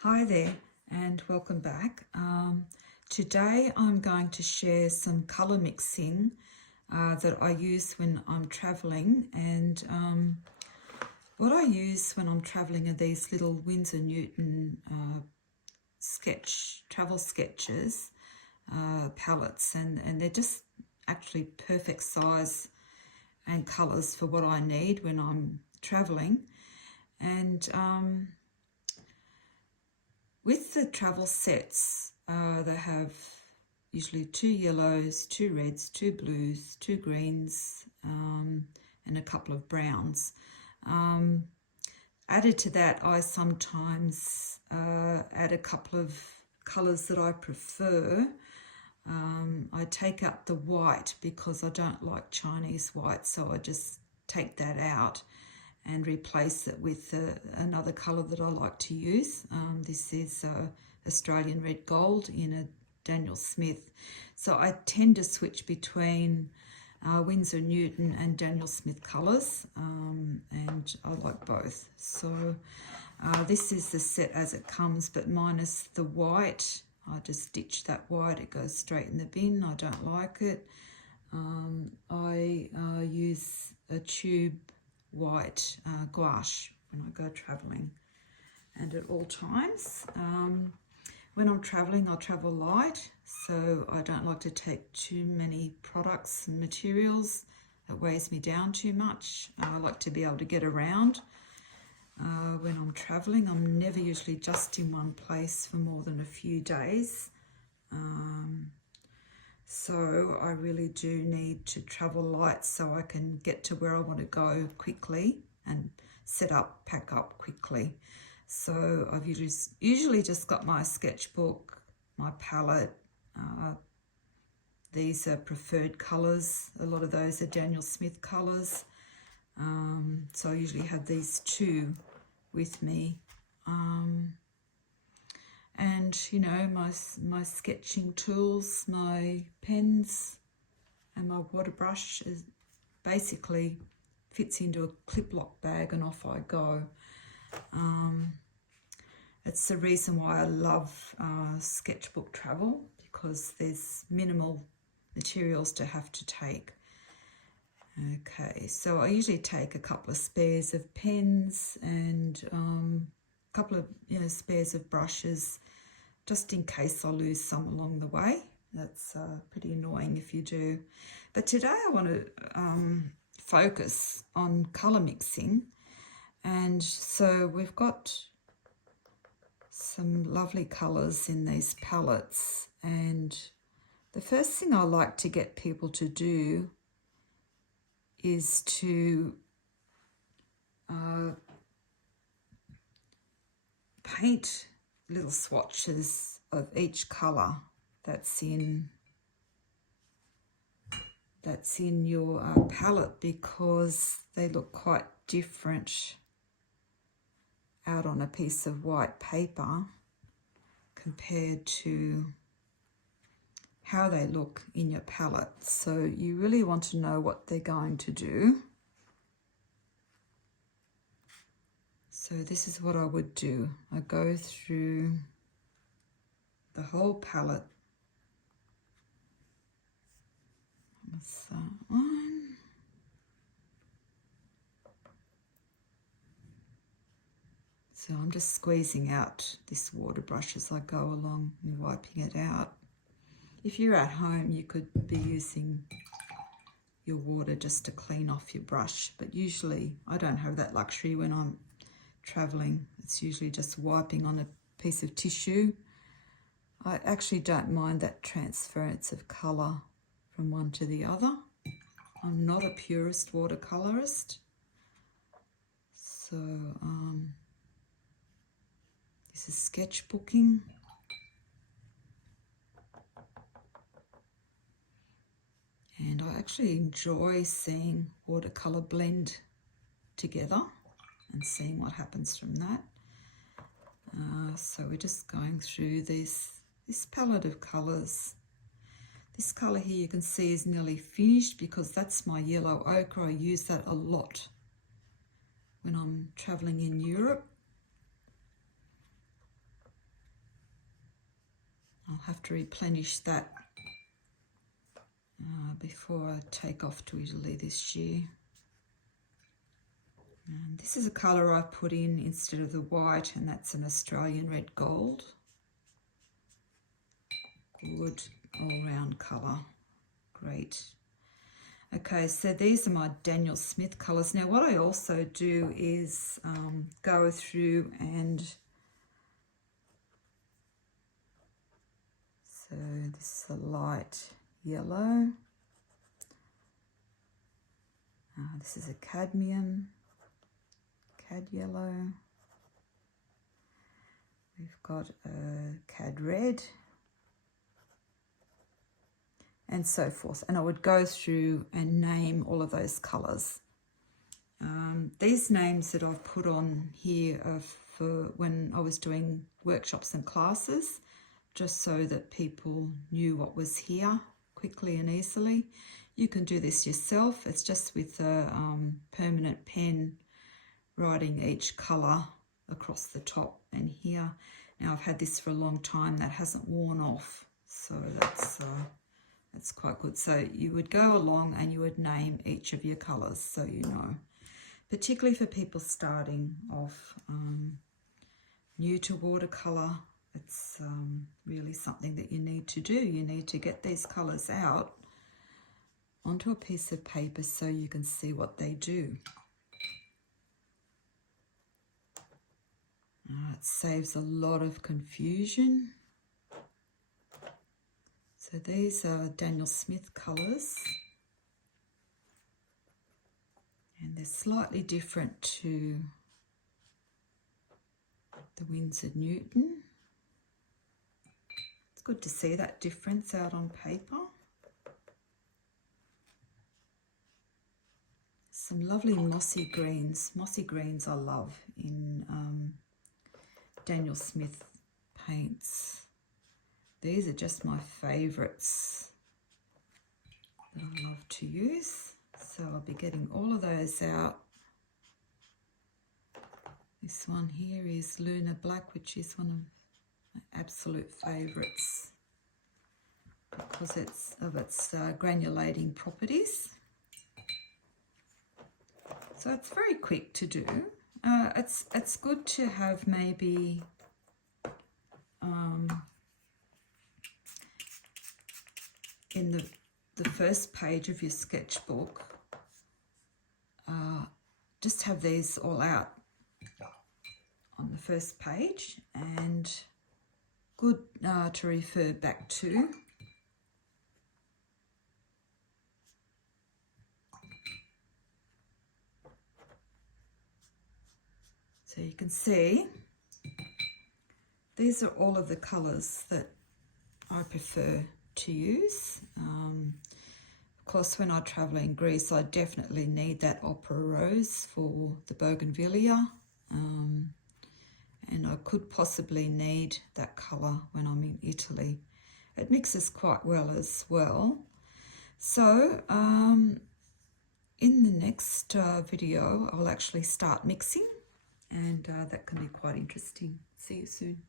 Hi there and welcome back. Today I'm going to share some colour mixing that I use when I'm travelling, and what I use when I'm travelling are these little Winsor Newton travel sketches palettes, and they're just actually perfect size and colours for what I need when I'm travelling. And with the travel sets, they have usually 2 yellows, 2 reds, 2 blues, 2 greens, and a couple of browns. Added to that, I sometimes add a couple of colours that I prefer. I take out the white because I don't like Chinese white, so I just take that out and replace it with another colour that I like to use. This is Australian Red Gold in a Daniel Smith. So I tend to switch between Winsor Newton and Daniel Smith colours, and I like both. So this is the set as it comes, but minus the white. I just ditch that white, it goes straight in the bin. I don't like it. I use a tube white gouache when I go travelling, and at all times. When I'm travelling, I travel light, so I don't like to take too many products and materials. It weighs me down too much. I like to be able to get around. When I'm travelling, I'm never usually just in one place for more than a few days. So I really do need to travel light so I can get to where I want to go quickly and set up, pack up quickly. So I've usually just got my sketchbook, my palette. These are preferred colours. A lot of those are Daniel Smith colours. So I usually have these two with me. And you know, my sketching tools, my pens and my water brush is basically fits into a clip lock bag, and off I go. It's the reason why I love sketchbook travel, because there's minimal materials to have to take. Okay, so I usually take a couple of spares of pens and a couple of spares of brushes, just in case I lose some along the way. That's pretty annoying if you do. But today I want to focus on colour mixing. And so we've got some lovely colours in these palettes. And the first thing I like to get people to do is to paint little swatches of each colour that's in your palette, because they look quite different out on a piece of white paper compared to how they look in your palette. So you really want to know what they're going to do. So this is what I would do. I go through the whole palette. That's that one. So I'm just squeezing out this water brush as I go along and wiping it out. If you're at home, you could be using your water just to clean off your brush, but usually I don't have that luxury when I'm traveling. It's usually just wiping on a piece of tissue. I actually don't mind that transference of colour from one to the other. I'm not a purist watercolourist, so this is sketchbooking. And I actually enjoy seeing watercolour blend together and seeing what happens from that. So we're just going through this palette of colours. This colour here you can see is nearly finished because that's my yellow ochre. I use that a lot when I'm travelling in Europe. have to replenish that before I take off to Italy this year. And this is a colour I put in instead of the white, and that's an Australian red gold. Good all-round colour. Great. Okay, so these are my Daniel Smith colours. Now what I also do is go through and, so this is a light yellow. This is a cadmium, cad yellow. We've got a cad red, and so forth. And I would go through and name all of those colours. These names that I've put on here are for when I was doing workshops and classes, just so that people knew what was here quickly and easily. You can do this yourself. It's just with a permanent pen, writing each colour across the top and here. Now I've had this for a long time, that hasn't worn off, so that's quite good. So you would go along and you would name each of your colours so you know. Particularly for people starting off new to watercolour, it's really something that you need to do. You need to get these colours out onto a piece of paper so you can see what they do. It saves a lot of confusion. So these are Daniel Smith colours, and they're slightly different to the Winsor Newton. It's good to see that difference out on paper. Some lovely mossy greens. Mossy greens I love in Daniel Smith paints. These are just my favourites that I love to use. So I'll be getting all of those out. This one here is Lunar Black, which is one of my absolute favourites because of its granulating properties. So it's very quick to do. It's good to have maybe in the first page of your sketchbook, just have these all out on the first page, and good to refer back to. So you can see these are all of the colours that I prefer to use. Of course, when I travel in Greece, I definitely need that opera rose for the bougainvillea, and I could possibly need that colour when I'm in Italy. It mixes quite well as well. So in the next video, I'll actually start mixing, and that can be quite interesting. See you soon.